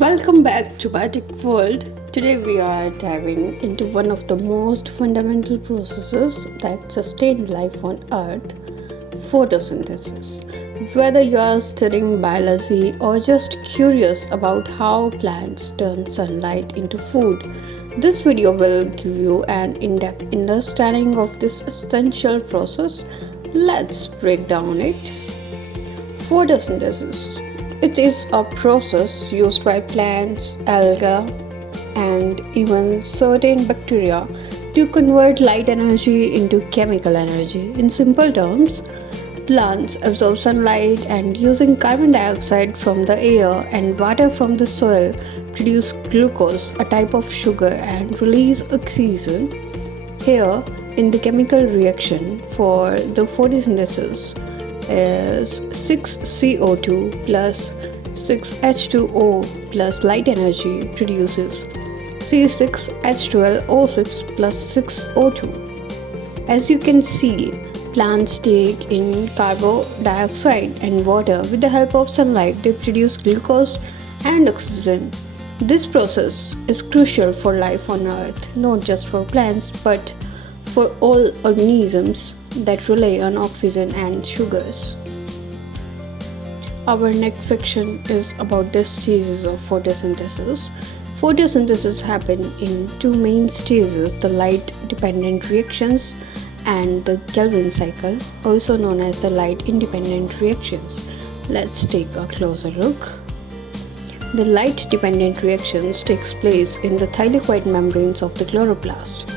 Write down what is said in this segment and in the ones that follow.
Welcome back to Biotic World. Today we are diving into one of the most fundamental processes that sustain life on Earth, photosynthesis. Whether you are studying biology or just curious about how plants turn sunlight into food, this video will give you an in-depth understanding of this essential process. Let's break down it. Photosynthesis. It is a process used by plants, algae, and even certain bacteria to convert light energy into chemical energy. In simple terms, plants absorb sunlight and using carbon dioxide from the air and water from the soil produce glucose, a type of sugar, and release oxygen. Here, in the chemical reaction for the photosynthesis, is 6CO2 plus 6H2O plus light energy produces C6H12O6 plus 6O2. As you can see, plants take in carbon dioxide and water. With the help of sunlight, they produce glucose and oxygen. This process is crucial for life on Earth, not just for plants but for all organisms that rely on oxygen and sugars. Our next section is about the stages of photosynthesis. Photosynthesis happens in two main stages: the light-dependent reactions and the Calvin cycle, also known as the light-independent reactions. Let's take a closer look. The light-dependent reactions takes place in the thylakoid membranes of the chloroplast.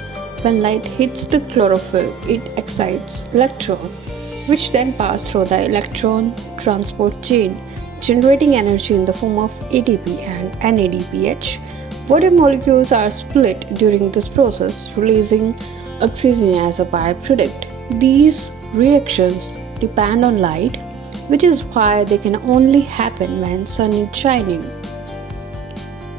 When light hits the chlorophyll, it excites electrons, which then pass through the electron transport chain, generating energy in the form of ATP and NADPH. Water molecules are split during this process, releasing oxygen as a byproduct. These reactions depend on light, which is why they can only happen when sun is shining.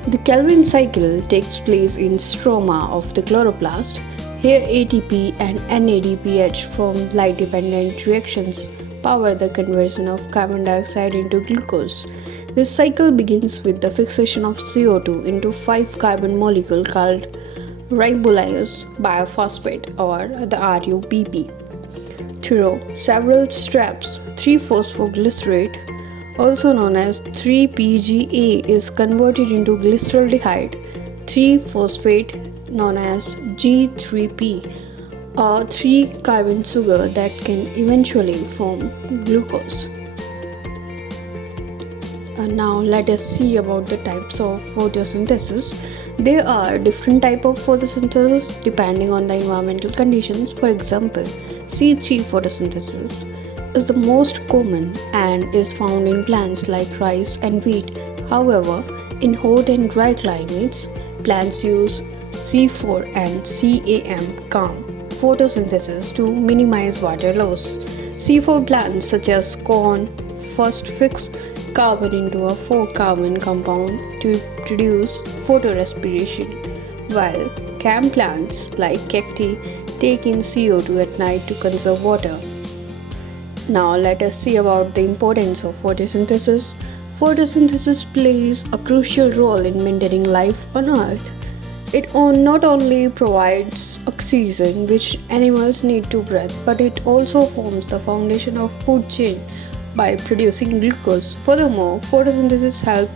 The Calvin cycle takes place in stroma of the chloroplast. Here ATP and NADPH from light-dependent reactions power the conversion of carbon dioxide into glucose. This cycle begins with the fixation of CO2 into 5 carbon molecule called ribulose biophosphate, or the RUBP. Through several steps, 3-phosphoglycerate, also known as 3-PGA, is converted into glyceraldehyde 3-phosphate, known as G3P, a 3-carbon sugar that can eventually form glucose. Now let us see about the types of photosynthesis. There are different types of photosynthesis depending on the environmental conditions. For example, C3 photosynthesis is the most common and is found in plants like rice and wheat. However, in hot and dry climates, plants use C4 and CAM photosynthesis to minimize water loss. C4 plants such as corn first fix carbon into a 4-carbon compound to produce photorespiration, while CAM plants like cacti take in CO2 at night to conserve water. Now let us see about the importance of photosynthesis. Photosynthesis plays a crucial role in maintaining life on Earth. It not only provides oxygen, which animals need to breathe, but it also forms the foundation of food chain by producing glucose. Furthermore, photosynthesis helps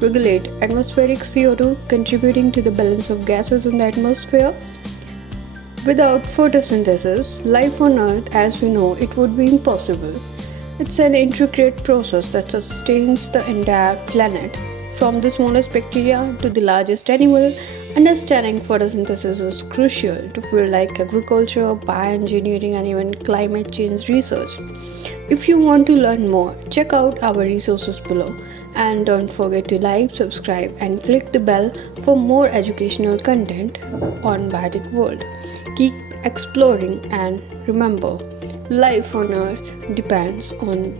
regulate atmospheric CO2, contributing to the balance of gases in the atmosphere. Without photosynthesis, life on Earth as we know it would be impossible. It's an intricate process that sustains the entire planet. From the smallest bacteria to the largest animal, understanding photosynthesis is crucial to fields like agriculture, bioengineering, and even climate change research. If you want to learn more, check out our resources below. And don't forget to like, subscribe, and click the bell for more educational content on Biotic World. Keep exploring and remember, life on Earth depends on